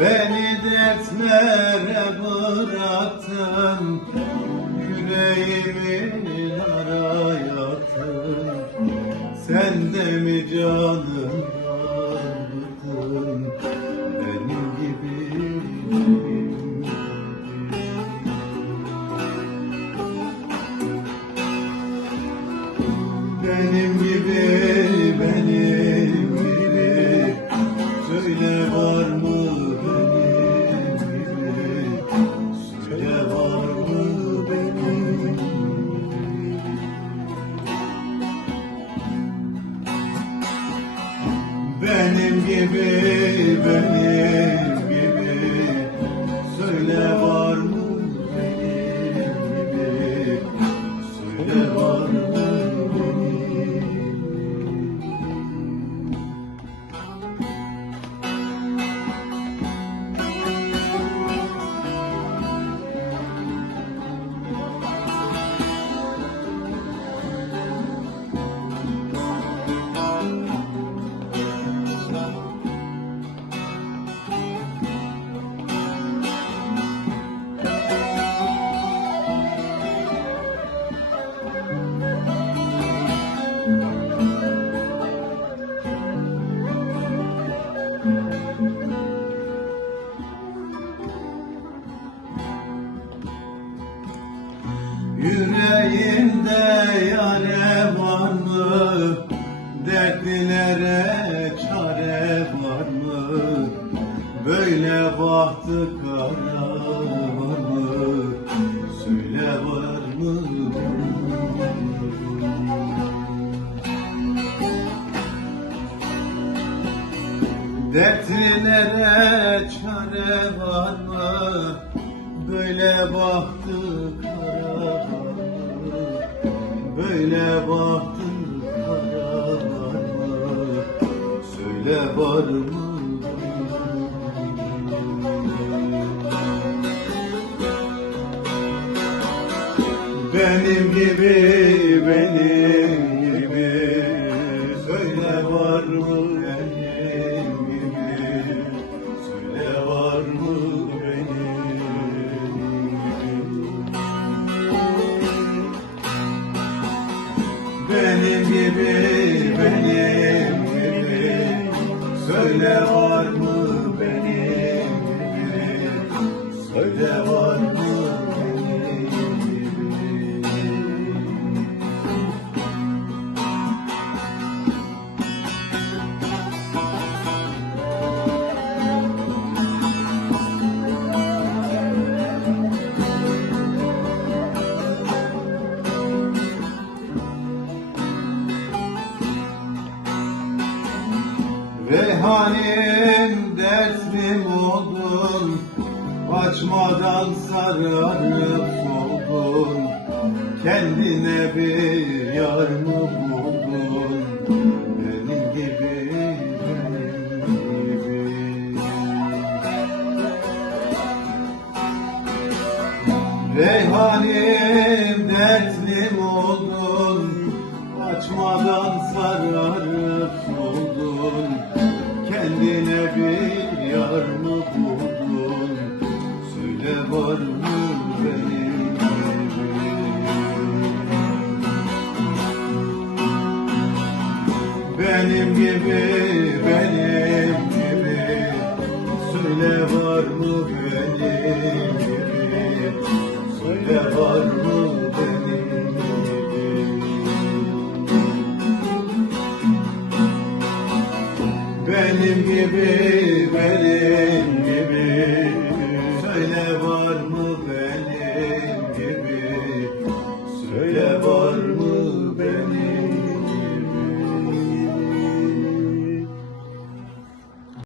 Beni dertlere bıraktın Yüreğimi lara yaktın. Sen de mi canım Benim Yüreğinde yare var mı? Dertlilere çare var mı? Böyle bahtı kara var mı? Söyle var mı? Dertlilere çare var mı? Böyle bahtı Böyle bahtı kara var mı? Söyle var mı? Benim gibi, gibi, benim gibi. Söyle var mı Reyhanim dertlim oldun Açmadan sararıp soldun. Kendine bir yar mı buldun? Benim gibi, benim gibi. Reyhanim dertlim oldun Açmadan sararıp yar mı buldun Söyle var mı benim? Gibi Benim gibi, benim Benim gibi, benim